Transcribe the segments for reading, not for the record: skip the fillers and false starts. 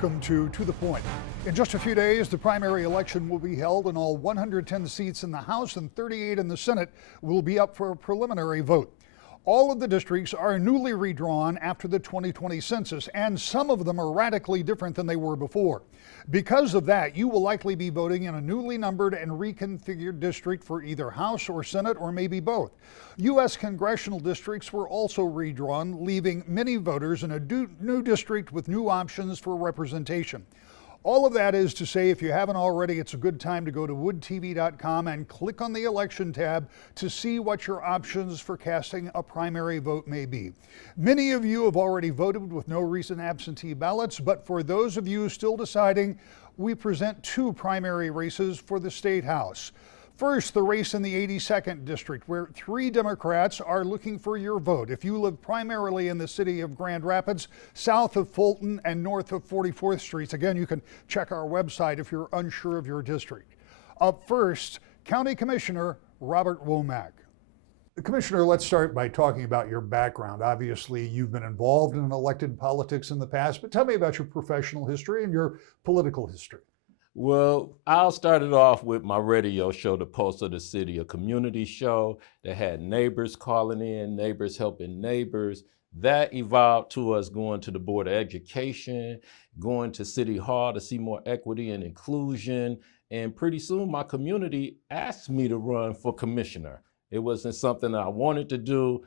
welcome to the Point. In just a few days, the primary election will be held, and all 110 seats in the House and 38 in the Senate will be up for a preliminary vote. All of the districts are newly redrawn after the 2020 census, and some of them are radically different than they were before. Because of that, you will likely be voting in a newly numbered and reconfigured district for either House or Senate, or maybe both. U.S. congressional districts were also redrawn, leaving many voters in a new district with new options for representation. All of that is to say, if you haven't already, it's a good time to go to woodtv.com and click on the election tab to see what your options for casting a primary vote may be. Many of you have already voted with no recent absentee ballots, but for those of you still deciding, we present two primary races for the State House. First, the race in the 82nd District, where 3 Democrats are looking for your vote. If you live primarily in the city of Grand Rapids, south of Fulton and north of 44th Streets, again, you can check our website if you're unsure of your district. Up first, County Commissioner Robert Womack. Commissioner, let's start by talking about your background. Obviously, you've been involved in elected politics in the past, but tell me about your professional history and your political history. Well, I'll start it off with my radio show, The Pulse of the City, a community show that had neighbors calling in, neighbors helping neighbors. That evolved to us going to the Board of Education, going to City Hall to see more equity and inclusion. And pretty soon my community asked me to run for commissioner. It wasn't something I wanted to do,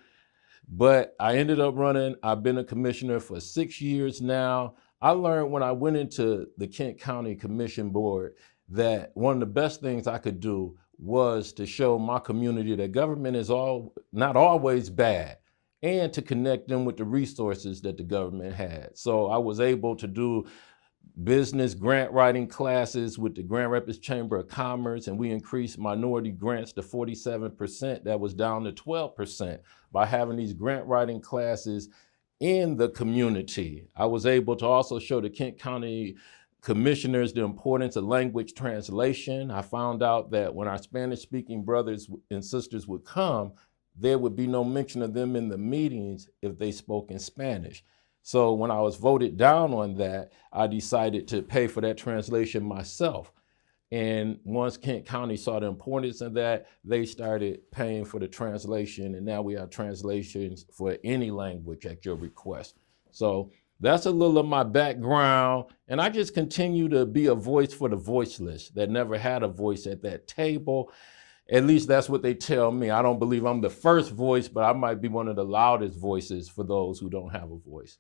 but I ended up running. I've been a commissioner for 6 years now. I learned when I went into the Kent County Commission Board that one of the best things I could do was to show my community that government is not always bad, and to connect them with the resources that the government had. So I was able to do business grant writing classes with the Grand Rapids Chamber of Commerce, and we increased minority grants to 47%. That was down to 12% by having these grant writing classes in the community. I was able to also show the Kent County commissioners the importance of language translation. I found out that when our Spanish-speaking brothers and sisters would come, there would be no mention of them in the meetings if they spoke in Spanish. So when I was voted down on that, I decided to pay for that translation myself. And once Kent County saw the importance of that, they started paying for the translation, and now we have translations for any language at your request. So that's a little of my background, and I just continue to be a voice for the voiceless that never had a voice at that table. At least that's what they tell me. I don't believe I'm the first voice, but I might be one of the loudest voices for those who don't have a voice.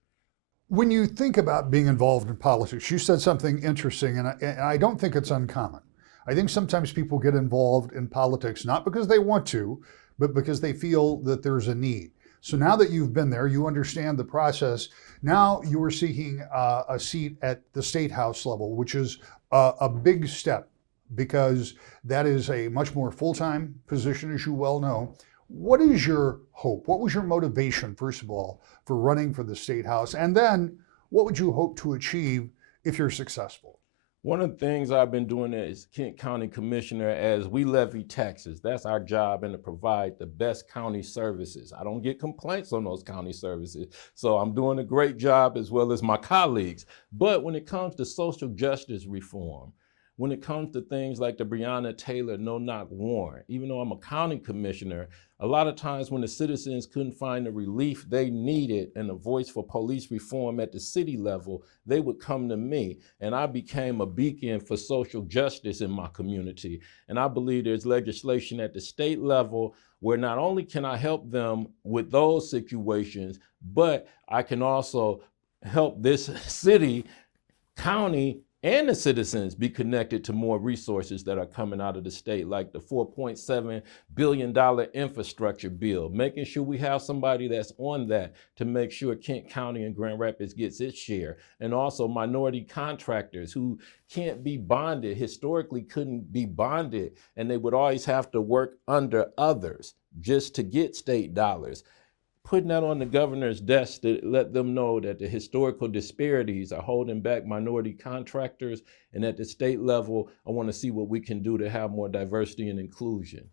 When you think about being involved in politics, you said something interesting, and I don't think it's uncommon. I think sometimes people get involved in politics not because they want to, but because they feel that there's a need. So now that you've been there, you understand the process. Now you are seeking a seat at the State House level, which is a big step, because that is a much more full-time position, as you well know. What is your hope? What was your motivation, first of all, for running for the State House? And then what would you hope to achieve if you're successful? One of the things I've been doing as Kent County Commissioner, as we levy taxes, that's our job, and to provide the best county services. I don't get complaints on those county services, so I'm doing a great job as well as my colleagues. But when it comes to social justice reform, when it comes to things like the Breonna Taylor no-knock warrant, even though I'm a county commissioner, a lot of times when the citizens couldn't find the relief they needed and a voice for police reform at the city level, they would come to me. And I became a beacon for social justice in my community. And I believe there's legislation at the state level where not only can I help them with those situations, but I can also help this city, county, and the citizens be connected to more resources that are coming out of the state, like the $4.7 billion infrastructure bill, making sure we have somebody that's on that to make sure Kent County and Grand Rapids gets its share. And also minority contractors who can't be bonded, historically couldn't be bonded, and they would always have to work under others just to get state dollars. Putting that on the governor's desk to let them know that the historical disparities are holding back minority contractors, and at the state level, I want to see what we can do to have more diversity and inclusion.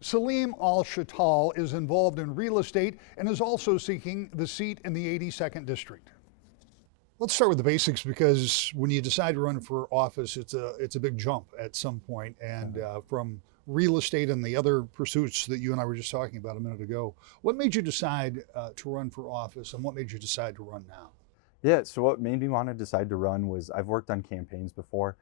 Salim Al-Shaital is involved in real estate and is also seeking the seat in the 82nd District. Let's start with the basics because when you decide to run for office, it's a big jump at some point, and from real estate and the other pursuits that you and I were just talking about a minute ago, what made you decide to run for office, and what made you decide to run now? Yeah, so what made me want to decide to run was I've worked on campaigns before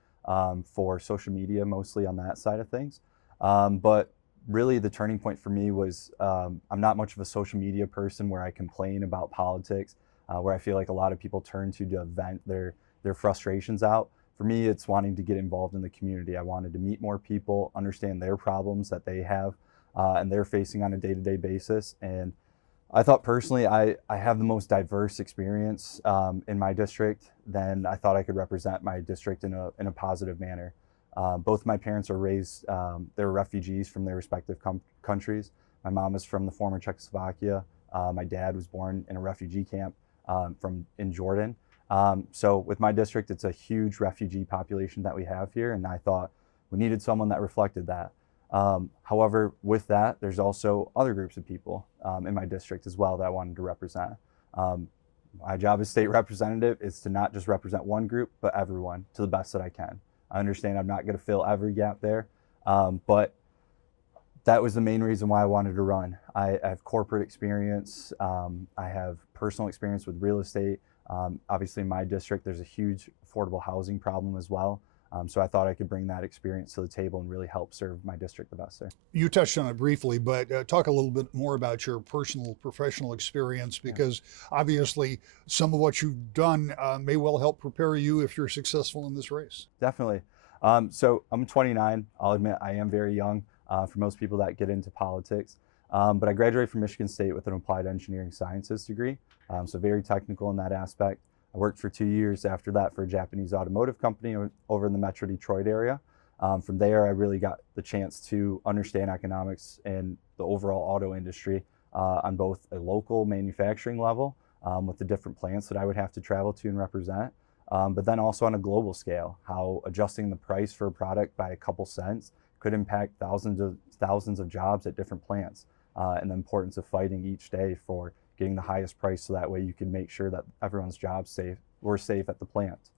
for social media, mostly on that side of things. But really, the turning point for me was I'm not much of a social media person where I complain about politics, where I feel like a lot of people turn to vent their frustrations out. For me, it's wanting to get involved in the community. I wanted to meet more people, understand their problems that they have and they're facing on a day-to-day basis, and I thought personally I have the most diverse experience in my district. Then I thought I could represent my district in a positive manner. Both my parents are raised, they were refugees from their respective countries. My mom is from the former Czechoslovakia. My dad was born in a refugee camp in Jordan. So with my district, it's a huge refugee population that we have here, and I thought we needed someone that reflected that. However, with that, there's also other groups of people in my district as well that I wanted to represent. My job as state representative is to not just represent one group, but everyone to the best that I can. I understand I'm not going to fill every gap there, but that was the main reason why I wanted to run. I have corporate experience. I have personal experience with real estate. Obviously, in my district, there's a huge affordable housing problem as well. So I thought I could bring that experience to the table and really help serve my district the best there. You touched on it briefly, but talk a little bit more about your personal professional experience because obviously some of what you've done may well help prepare you if you're successful in this race. Definitely. So I'm 29. I'll admit I am very young for most people that get into politics. But I graduated from Michigan State with an applied engineering sciences degree, so very technical in that aspect. I worked for 2 years after that for a Japanese automotive company over in the Metro Detroit area. From there, I really got the chance to understand economics and the overall auto industry on both a local manufacturing level with the different plants that I would have to travel to and represent, but then also on a global scale, how adjusting the price for a product by a couple cents could impact thousands of jobs at different plants, and the importance of fighting each day for getting the highest price so that way you can make sure that everyone's jobs were safe at the plant.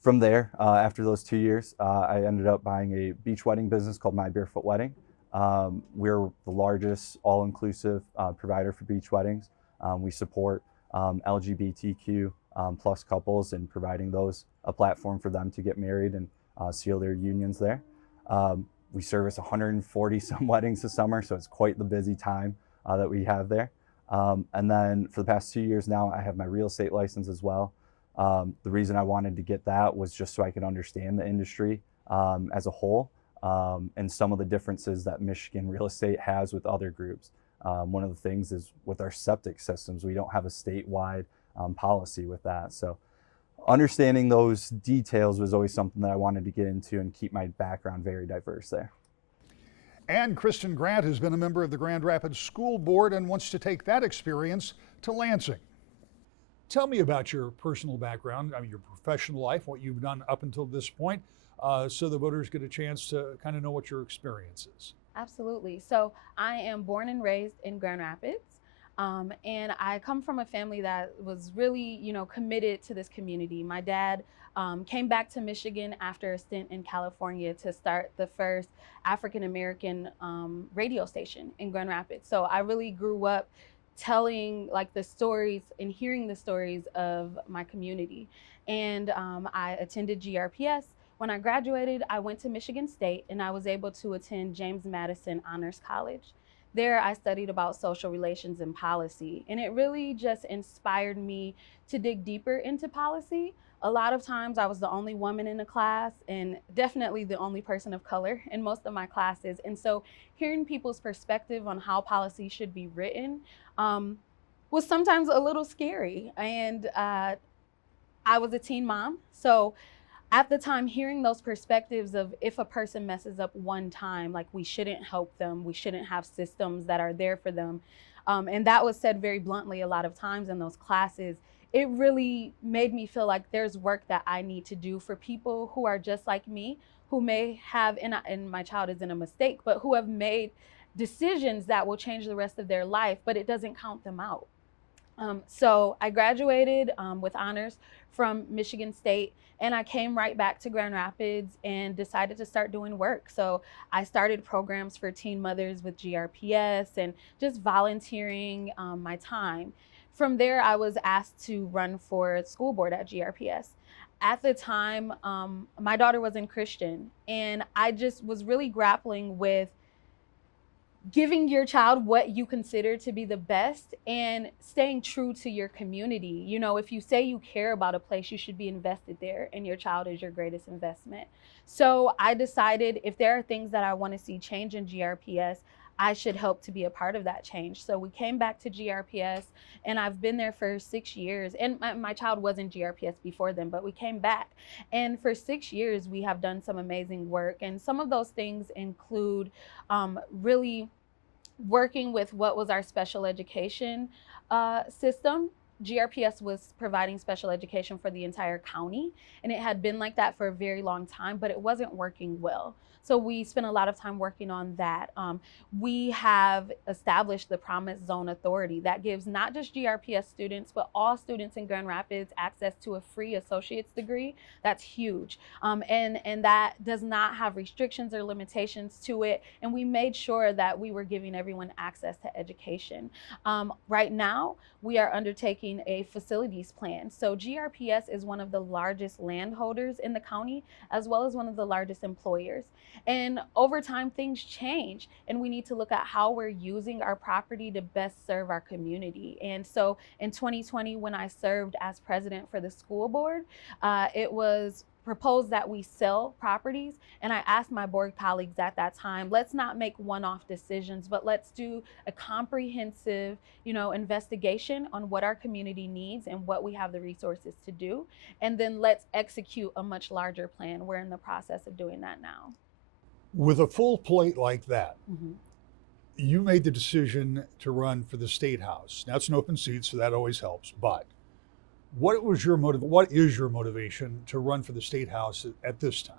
From there, after those 2 years, I ended up buying a beach wedding business called My Barefoot Wedding. We're the largest all-inclusive provider for beach weddings. We support LGBTQ plus couples and providing those a platform for them to get married and seal their unions there. We service 140 some weddings this summer, so it's quite the busy time that we have there. And then for the past 2 years now, I have my real estate license as well. The reason I wanted to get that was just so I could understand the industry as a whole and some of the differences that Michigan real estate has with other groups. One of the things is with our septic systems, we don't have a statewide policy with that. So understanding those details was always something that I wanted to get into and keep my background very diverse there. And Kristen Grant has been a member of the Grand Rapids School Board and wants to take that experience to Lansing. Tell me about your personal background, your professional life, what you've done up until this point, so the voters get a chance to kind of know what your experience is. Absolutely. So I am born and raised in Grand Rapids. And I come from a family that was really, committed to this community. My dad came back to Michigan after a stint in California to start the first African-American radio station in Grand Rapids. So I really grew up telling the stories and hearing the stories of my community. And I attended GRPS. When I graduated, I went to Michigan State and I was able to attend James Madison Honors College. There, I studied about social relations and policy, and it really just inspired me to dig deeper into policy. A lot of times I was the only woman in the class and definitely the only person of color in most of my classes. And so hearing people's perspective on how policy should be written was sometimes a little scary. And I was a teen mom, so at the time, hearing those perspectives of if a person messes up one time, we shouldn't help them, we shouldn't have systems that are there for them. And that was said very bluntly a lot of times in those classes. It really made me feel like there's work that I need to do for people who are just like me, who may have, and my child isn't a mistake, but who have made decisions that will change the rest of their life, but it doesn't count them out. So I graduated with honors from Michigan State, and I came right back to Grand Rapids and decided to start doing work. So I started programs for teen mothers with GRPS and just volunteering my time. From there, I was asked to run for school board at GRPS. At the time, my daughter was in Christian, and I just was really grappling with giving your child what you consider to be the best and staying true to your community. You know, if you say you care about a place, you should be invested there, and your child is your greatest investment. So I decided if there are things that I want to see change in GRPS, I should help to be a part of that change. So we came back to GRPS, and I've been there for 6 years. And my child was in GRPS before then, but we came back. And for 6 years, we have done some amazing work. And some of those things include really working with what was our special education system. GRPS was providing special education for the entire county, and it had been like that for a very long time, but it wasn't working well. So we spent a lot of time working on that. We have established the Promise Zone Authority that gives not just GRPS students, but all students in Grand Rapids access to a free associate's degree. That's huge. And that does not have restrictions or limitations to it. And we made sure that we were giving everyone access to education. Right now, we are undertaking a facilities plan. So GRPS is one of the largest landholders in the county, as well as one of the largest employers. And over time, things change, and we need to look at how we're using our property to best serve our community. And so in 2020, when I served as president for the school board, it was proposed that we sell properties. And I asked my board colleagues at that time, let's not make one-off decisions, but let's do a comprehensive, investigation on what our community needs and what we have the resources to do. And then let's execute a much larger plan. We're in the process of doing that now. With a full plate like that, Mm-hmm. you made the decision to run for the state house. Now it's an open seat, so that always helps. But what is your motivation to run for the state house at this time?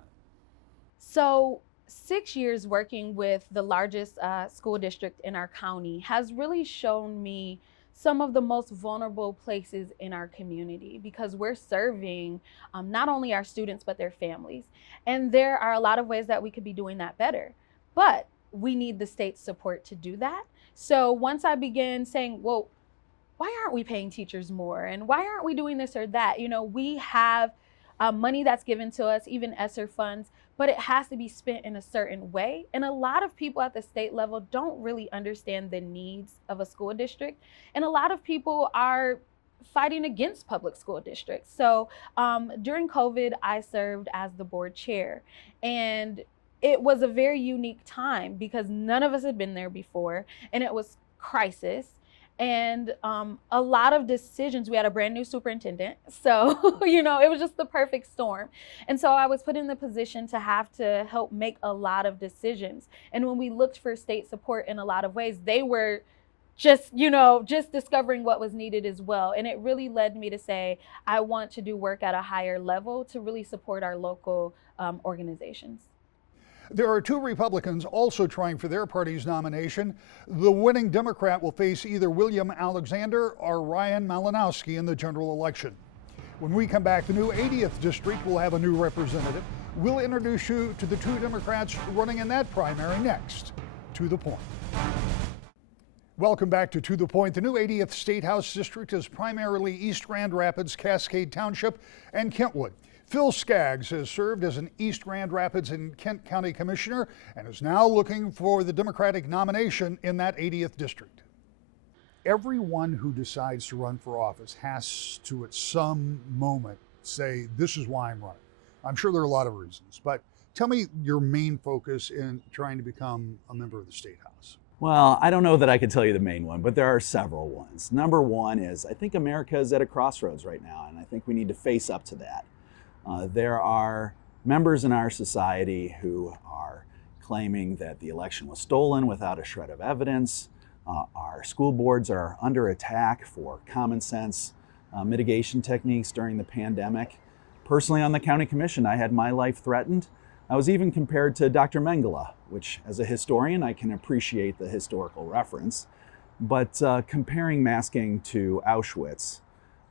So 6 years working with the largest school district in our county has really shown me some of the most vulnerable places in our community, because we're serving not only our students, but their families. And there are a lot of ways that we could be doing that better, but we need the state's support to do that. So once I began saying, well, why aren't we paying teachers more? And why aren't we doing this or that? We have money that's given to us, even ESSER funds, but it has to be spent in a certain way. And a lot of people at the state level don't really understand the needs of a school district. And a lot of people are fighting against public school districts. So during COVID, I served as the board chair. And it was a very unique time because none of us had been there before. And it was crisis. And a lot of decisions, we had a brand new superintendent. So, it was just the perfect storm. And so I was put in the position to have to help make a lot of decisions. And when we looked for state support in a lot of ways, they were just discovering what was needed as well. And it really led me to say, I want to do work at a higher level to really support our local organizations. There are two Republicans also trying for their party's nomination. The winning Democrat will face either William Alexander or Ryan Malinowski in the general election. When we come back, the new 80th district will have a new representative. We'll introduce you to the two Democrats running in that primary next. To the Point. Welcome back to the Point. The new 80th State House district is primarily East Grand Rapids, Cascade Township, and Kentwood. Phil Skaggs has served as an East Grand Rapids and Kent County Commissioner and is now looking for the Democratic nomination in that 80th district. Everyone who decides to run for office has to, at some moment, say, this is why I'm running. I'm sure there are a lot of reasons, but tell me your main focus in trying to become a member of the State House. Well, I don't know that I could tell you the main one, but there are several ones. Number one is I think America is at a crossroads right now, and I think we need to face up to that. There are members in our society who are claiming that the election was stolen without a shred of evidence. Our school boards are under attack for common sense mitigation techniques during the pandemic. Personally, on the county commission, I had my life threatened. I was even compared to Dr. Mengele, which as a historian, I can appreciate the historical reference. but comparing masking to Auschwitz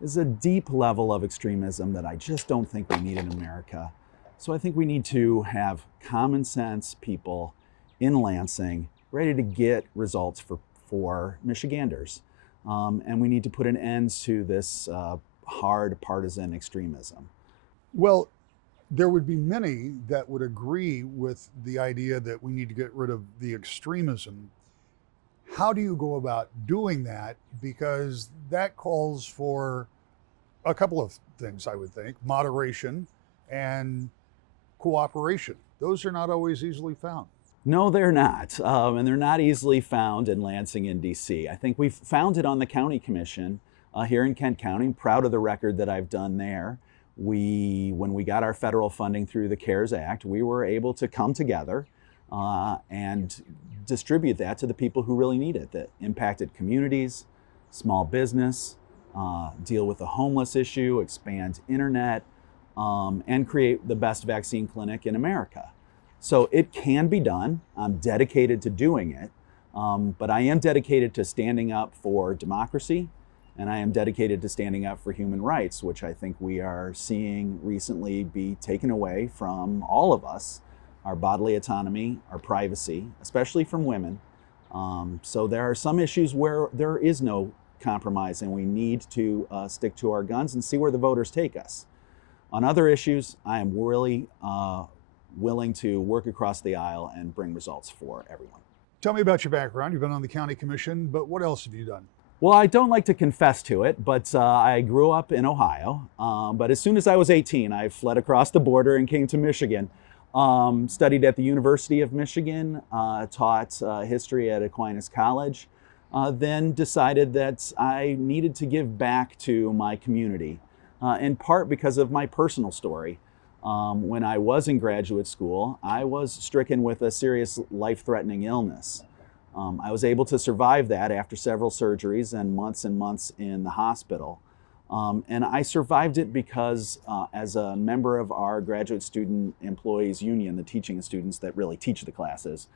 is a deep level of extremism that I just don't think we need in America. So I think we need to have common sense people in Lansing ready to get results for Michiganders. And we need to put an end to this hard partisan extremism. Well, there would be many that would agree with the idea that we need to get rid of the extremism. How do you go about doing that? Because that calls for a couple of things, I would think: moderation and cooperation. Those are not always easily found. No, they're not. And they're not easily found in Lansing and DC. I think we've found it on the county commission here in Kent County. I'm proud of the record that I've done there. When we got our federal funding through the CARES Act, we were able to come together and distribute that to the people who really need it, that impacted communities, small business, deal with the homeless issue, expand internet, and create the best vaccine clinic in America. So it can be done. I'm dedicated to doing it, but I am dedicated to standing up for democracy, and I am dedicated to standing up for human rights, which I think we are seeing recently be taken away from all of us, our bodily autonomy, our privacy, especially from women. So there are some issues where there is no compromise, and we need to stick to our guns and see where the voters take us. On other issues, I am really willing to work across the aisle and bring results for everyone. Tell me about your background. You've been on the county commission, but what else have you done? Well, I don't like to confess to it, but I grew up in Ohio. But as soon as I was 18, I fled across the border and came to Michigan. Studied at the University of Michigan, taught history at Aquinas College, then decided that I needed to give back to my community, in part because of my personal story. When I was in graduate school, I was stricken with a serious life-threatening illness. I was able to survive that after several surgeries and months in the hospital. And I survived it because as a member of our graduate student employees union, the teaching students that really teach the classes,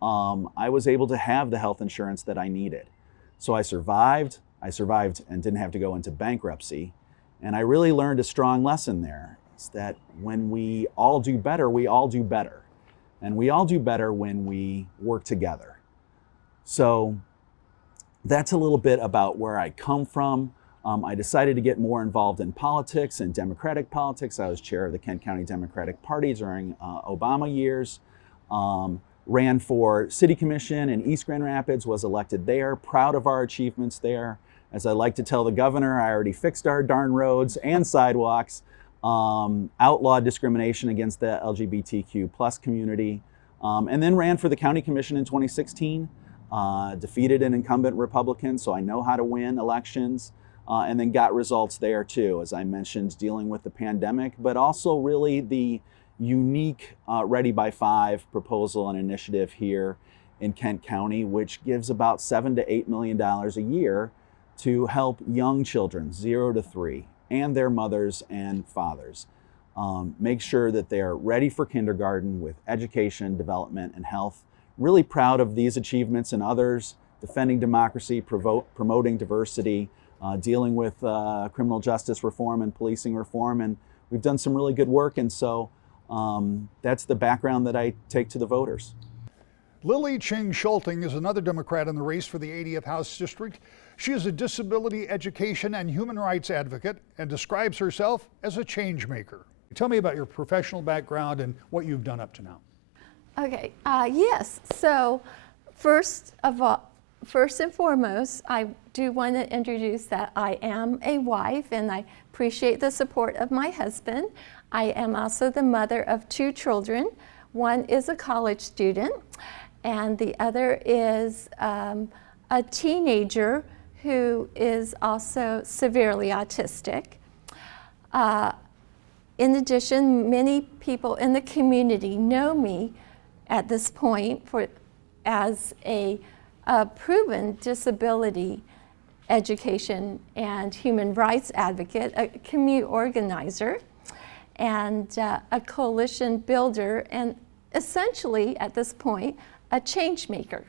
I was able to have the health insurance that I needed. So I survived and didn't have to go into bankruptcy. And I really learned a strong lesson there. It's that when we all do better, we all do better. And we all do better when we work together. So that's a little bit about where I come from. I decided to get more involved in politics and Democratic politics. I was chair of the Kent County Democratic Party during Obama years. Ran for City Commission in East Grand Rapids, was elected there, proud of our achievements there. As I like to tell the governor, I already fixed our darn roads and sidewalks, outlawed discrimination against the LGBTQ plus community, and then ran for the county commission in 2016, defeated an incumbent Republican, so I know how to win elections, and then got results there too, as I mentioned, dealing with the pandemic, but also really the unique Ready by 5 proposal and initiative here in Kent County, which gives about $7 to $8 million a year to help young children, 0 to 3, and their mothers and fathers, make sure that they're ready for kindergarten with education, development, and health. Really proud of these achievements and others, defending democracy, promoting diversity, dealing with criminal justice reform and policing reform, and we've done some really good work, and so that's the background that I take to the voters. Lily Ching Schulting is another Democrat in the race for the 80th House District. She is a disability education and human rights advocate and describes herself as a change maker. Tell me about your professional background and what you've done up to now. Okay, yes, so first and foremost, I do want to introduce that I am a wife and I appreciate the support of my husband. I am also the mother of 2 children. One is a college student and the other is a teenager who is also severely autistic. In addition, many people in the community know me at this point as a proven disability education and human rights advocate, a community organizer, and a coalition builder, and essentially at this point, a change maker.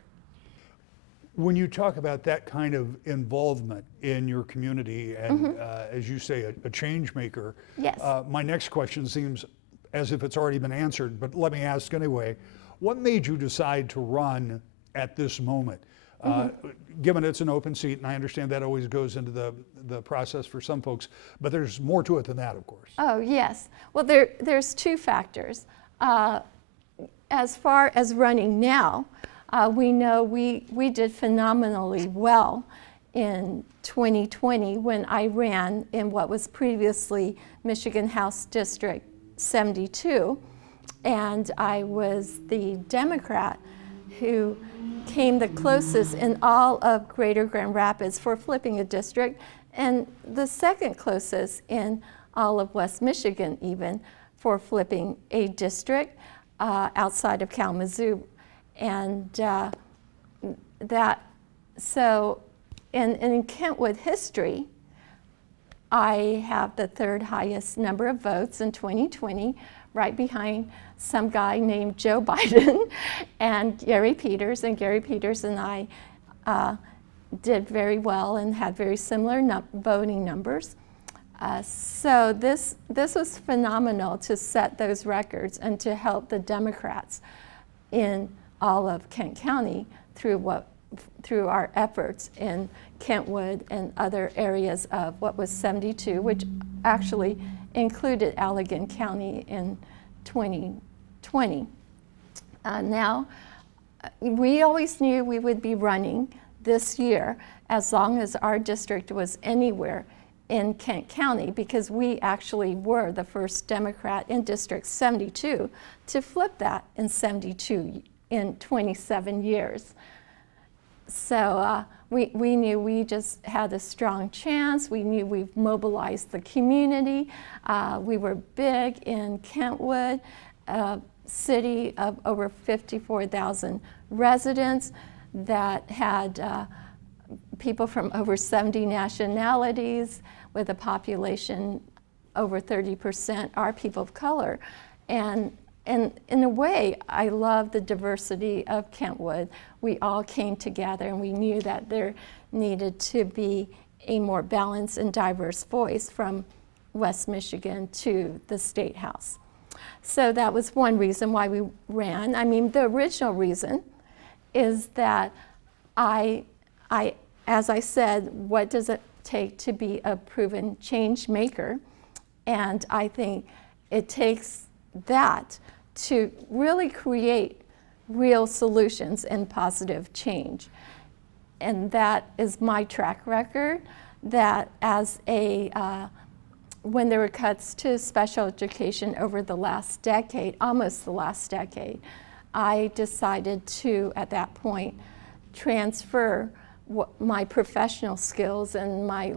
When you talk about that kind of involvement in your community and, as you say, a change maker, Yes. my next question seems as if it's already been answered, but let me ask anyway. What made you decide to run at this moment? Given it's an open seat, and I understand that always goes into the process for some folks, but there's more to it than that, of course. Oh, yes. Well, there's two factors. As far as running now, we know we did phenomenally well in 2020 when I ran in what was previously Michigan House District 72, and I was the Democrat who came the closest in all of Greater Grand Rapids for flipping a district, and the second closest in all of West Michigan even for flipping a district outside of Kalamazoo. And so in Kentwood history, I have the third highest number of votes in 2020, right behind some guy named Joe Biden and Gary Peters. And Gary Peters and I did very well and had very similar voting numbers. So this was phenomenal to set those records and to help the Democrats in all of Kent County through our efforts in Kentwood and other areas of what was 72, which actually included Allegan County in 2020. Now, we always knew we would be running this year as long as our district was anywhere in Kent County, because we actually were the first Democrat in District 72 to flip that in 72 in 27 years. So we knew we just had a strong chance. We knew we've mobilized the community. We were big in Kentwood, a city of over 54,000 residents that had people from over 70 nationalities, with a population over 30% are people of color. And in a way, I love the diversity of Kentwood. We all came together and we knew that there needed to be a more balanced and diverse voice from West Michigan to the State House. So that was one reason why we ran. I mean, the original reason is that as I said, what does it take to be a proven change maker? And I think it takes that to really create real solutions and positive change. And that is my track record, that as when there were cuts to special education over the last decade, almost the last decade, I decided to, at that point, transfer my professional skills and my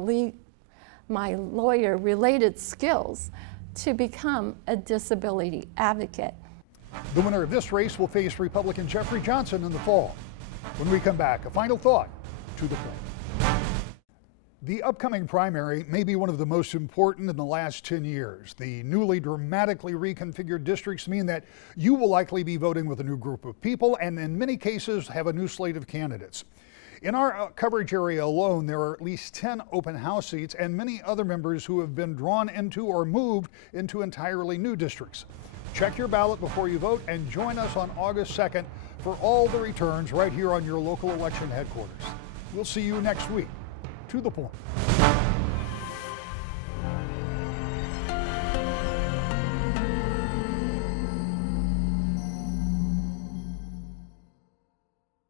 lawyer-related skills to become a disability advocate. The winner of this race will face Republican Jeffrey Johnson in the fall. When we come back, a final thought to the point. The upcoming primary may be one of the most important in the last 10 years. The newly dramatically reconfigured districts mean that you will likely be voting with a new group of people and in many cases have a new slate of candidates. In our coverage area alone, there are at least 10 open house seats and many other members who have been drawn into or moved into entirely new districts. Check your ballot before you vote and join us on August 2nd for all the returns right here on your local election headquarters. We'll see you next week. To the point.